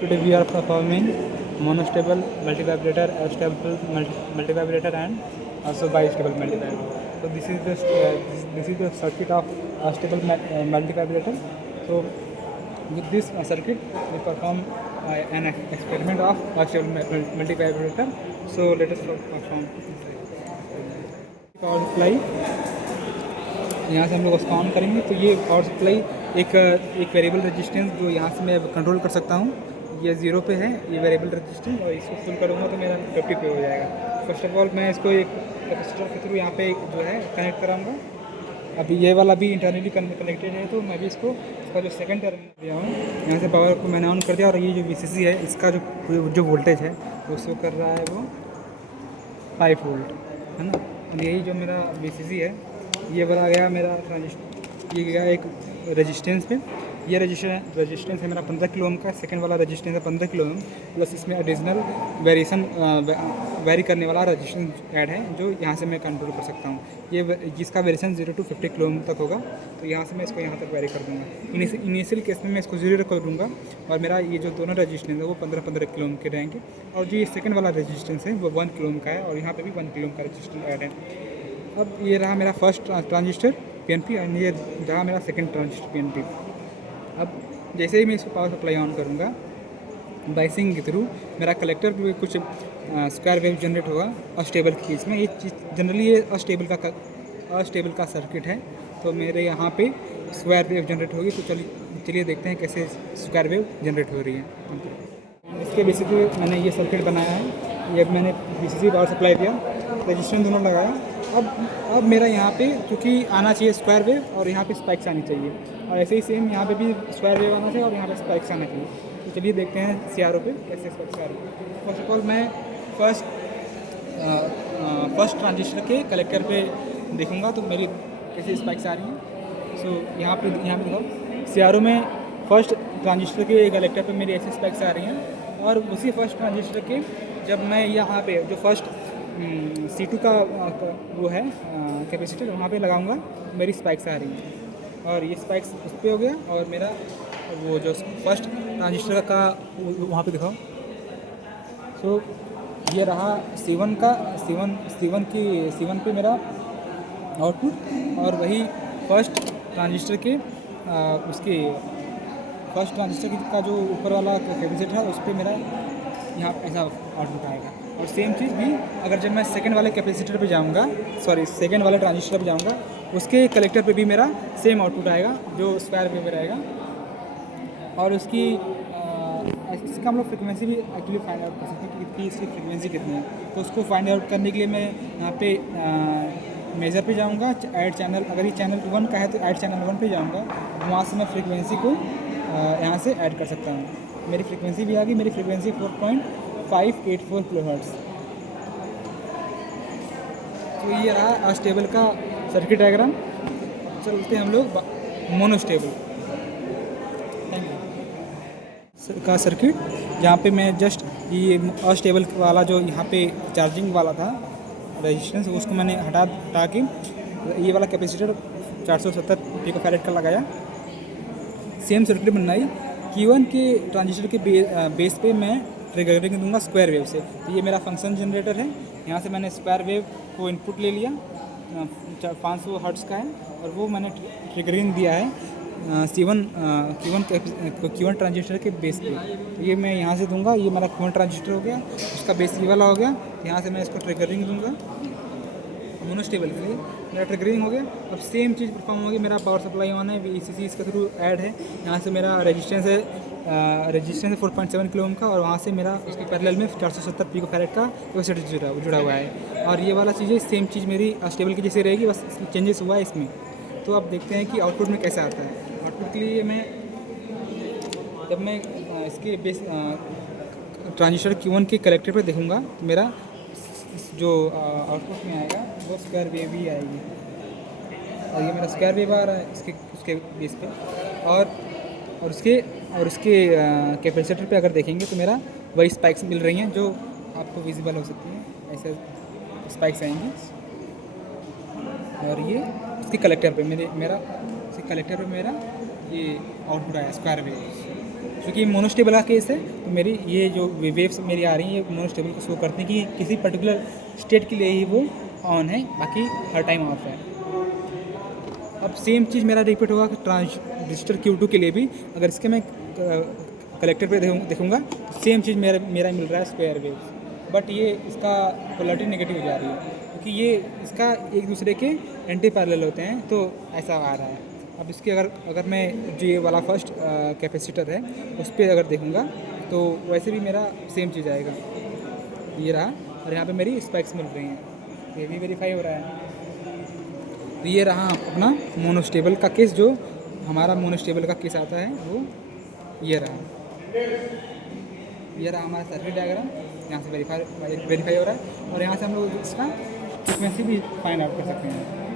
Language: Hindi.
Today we are performing monostable multivibrator, stable multivibrator, and also bistable multivibrator. So this is the circuit of stable multivibrator. So with this circuit we perform an experiment of stable multivibrator. So let us perform power supply. यहाँ से हम लोग उसको ऑन करेंगे तो ये पावर सप्लाई एक वेरिएबल रेजिस्टेंस जो यहाँ से मैं कंट्रोल कर सकता हूँ, ये 0 पे है ये वेरिएबल रेजिस्टेंस, और इसको फुल करूँगा तो मेरा 50 पे हो जाएगा। फर्स्ट ऑफ ऑल मैं इसको एक कैपेसिटर के थ्रू यहाँ पे जो है कनेक्ट कराऊँगा। अभी ये वाला भी इंटरनली कनेक्टेड है, तो मैं भी इसका जो सेकंड टर्मिनल दिया हूँ यहाँ से पावर को मैंने ऑन कर दिया, और ये जो VCC है इसका जो वोल्टेज है वो शो कर रहा है वो 5 वोल्ट है ना। और यही जो मेरा VCC है ये वाला गया मेरा ट्रांजिस्टर, ये गया एक रेजिस्टेंस पे। ये रेजिस्टेंस है मेरा 15 किलो ओम का, सेकंड वाला रेजिस्टेंस है 15 किलो ओम, प्लस इसमें एडिशनल वेरी करने वाला रेजिस्टेंस ऐड है जो यहाँ से मैं कंट्रोल कर सकता हूँ। ये जिसका वेरिएशन 0 to 50 किलो ओम तक होगा, तो यहाँ से मैं इसको यहाँ तक वेरी कर दूँगा। इनिशियल केस में मैं इसको 0 कर दूँगा, और मेरा ये जो दोनों रेजिस्टेंस है वो 15 किलो ओम के रहेंगे, और जो ये सेकंड वाला रेजिस्टेंस है वो 1 किलो ओम का है, और यहाँ पर भी 1 किलो ओम का रेजिस्टेंस ऐड है। अब ये रहा मेरा फर्स्ट ट्रांजिस्टर PNP, और ये रहा मेरा सेकंड ट्रांजिस्टर PNP। अब जैसे ही मैं इसको पावर सप्लाई ऑन करूँगा बाइसिंग के थ्रू मेरा कलेक्टर पे कुछ स्क्वायर वेव जनरेट होगा अस्टेबल के केस में। ये चीज़ जनरली ये अस्टेबल का सर्किट है, तो मेरे यहाँ पे स्क्वायर वेव जनरेट होगी। तो चलिए देखते हैं कैसे स्क्वायर वेव जनरेट हो रही है। इसके बेसिस पे मैंने ये सर्किट बनाया है। ये मैंने VCC पावर सप्लाई दिया, रजिस्टेंस दोनों लगाया। अब मेरा यहाँ पे क्योंकि आना चाहिए स्क्वायर वेव, और यहाँ पे स्पाइक्स आनी चाहिए, और ऐसे ही सेम यहाँ पे भी स्क्वायर वेव आना चाहिए और यहाँ पे स्पाइक्स आना चाहिए। तो चलिए देखते हैं CRO पे कैसे स्पाइक्स आ रही है। फर्स्ट ऑफ ऑल मैं फर्स्ट ट्रांजिस्टर के कलेक्टर पे देखूँगा तो मेरी कैसे स्पाइक्स आ रही हैं। सो यहाँ पे देखो CRO में फर्स्ट ट्रांजिस्टर के कलेक्टर पे मेरी ऐसी स्पाइक्स आ रही हैं, और उसी फर्स्ट ट्रांजिस्टर के जब मैं यहाँ पे जो फर्स्ट C2 का वो है कैपेसिटर वहाँ पे लगाऊंगा, मेरी स्पाइक्स आ रही हैं, और ये स्पाइक्स उस पर हो गया। और मेरा वो जो फर्स्ट ट्रांजिस्टर का वहाँ पे दिखाओ। सो ये रहा C1 पे मेरा आउटपुट, और वही फर्स्ट ट्रांजिस्टर के उसके फर्स्ट ट्रांजिस्टर का जो ऊपर वाला कैपेसिटर है उस पर मेरा यहाँ ऐसा आउटपुट आएगा। और सेम चीज़ भी अगर जब मैं सेकंड वाले कैपेसिटर पे जाऊँगा, सेकंड वाले ट्रांजिस्टर पे जाऊँगा, उसके कलेक्टर पे भी मेरा सेम आउटपुट आएगा जो स्क्वायर वेव में रहेगा। और इसका हम लोग फ्रिक्वेंसी भी एक्चुअली फाइंड आउट कर सकते हैं कि इसकी फ्रिक्वेंसी कितनी है। तो उसको फाइंड आउट करने के लिए मैं यहाँ पे मेजर पे जाऊँगा, ऐड चैनल, अगर ये चैनल 1 का है तो ऐड चैनल 1 पे जाऊँगा, वहाँ से मैं फ्रिक्वेंसी को यहाँ से ऐड कर सकता हूँ। मेरी फ्रिक्वेंसी भी आ गई, मेरी फ्रिक्वेंसी 4.584 किलोहर्ट्ज़। तो ये रहा अस्टेबल का सर्किट डायग्राम। चलते हम लोग मोनोस्टेबल का सर्किट, जहाँ पे मैं जस्ट ये अस्टेबल वाला जो यहाँ पे चार्जिंग वाला था रेजिस्टेंस, उसको मैंने हटा के ये वाला कैपेसिटर 470 पिकोफैरेड का लगाया। सेम सर्किट बनाई, Q1 के ट्रांजिस्टर के बेस पे मैं ट्रिगरिंग दूंगा स्क्वायर वेव से। तो ये मेरा फंक्शन जनरेटर है, यहाँ से मैंने स्क्वायर वेव को इनपुट ले लिया, 500 हर्ट्ज़ का है, और वो मैंने ट्रिगरिंग दिया है Q1 ट्रांजिस्टर के बेस पे। तो ये मैं यहाँ से दूंगा, ये मेरा Q1 ट्रांजिस्टर हो गया, उसका बेस ये वाला हो गया। यहाँ से मैं इसको ट्रिगरिंग दूंगा मोनोस्टेबल के लिए, मेरा ट्रिगरिंग हो गया। अब सेम चीज़ परफॉर्म होगी, मेरा पावर सप्लाई ऑन है, VCC इसके थ्रू ऐड है। यहाँ से मेरा रेजिस्टेंस है 4.7 किलो ओम का, और वहाँ से मेरा उसके पैरेलल में 470 पिकोफैरेड का कैपेसिटर जुड़ा हुआ है। और ये वाला चीज़ें सेम चीज़ मेरी अस्टेबल की जैसे रहेगी, बस चेंजेस हुआ है इसमें। तो अब देखते हैं कि आउटपुट में कैसा आता है। आउटपुट के लिए जब मैं इसके बेस ट्रांजिस्टर Q1 के कलेक्टर पर देखूँगा तो मेरा जो आउटपुट में आएगा वो स्क्वायर वेव ही आएगी, और ये मेरा स्क्वायर वेव आ रहा है उसके बेस पे। और उसके कैपेसिटर पे अगर देखेंगे तो मेरा वही स्पाइक्स मिल रही हैं जो आपको विजिबल हो सकती हैं, ऐसे स्पाइक्स आएंगी। और ये उसके कलेक्टर पे मेरा ये आउटपुट आया स्क्वायर वेव। क्योंकि मोनोस्टेबल का केस है, तो मेरी ये जो वेव्स मेरी आ रही हैं ये मोनोस्टेबल को शो करती हैं कि किसी पर्टिकुलर स्टेट के लिए ही वो ऑन है, बाकी हर टाइम ऑफ है। अब सेम चीज़ मेरा रिपीट होगा ट्रांजिस्टर Q2 के लिए भी। अगर इसके मैं कलेक्टर पे देखूँगा तो सेम चीज़ मेरा मिल रहा है स्क्वायर वेव, बट ये इसका पोलैरिटी नेगेटिव हो जा रही है क्योंकि ये इसका एक दूसरे के एंटी पैरेलल होते हैं, तो ऐसा आ रहा है। अब इसके अगर मैं जो ये वाला फर्स्ट कैपेसिटर है उस पर अगर देखूँगा तो वैसे भी मेरा सेम चीज़ आएगा, ये रहा, और यहाँ पे मेरी स्पाइक्स मिल रही हैं, ये भी वेरीफाई हो रहा है। तो ये रहा अपना मोनोस्टेबल का केस, जो हमारा मोनोस्टेबल का केस आता है वो ये रहा। ये रहा हमारा सर्किट डायग्राम, यहाँ से वेरीफाई हो रहा है, और यहाँ से हम लोग इसका फ्रिक्वेंसी भी फाइंड आउट कर सकते हैं।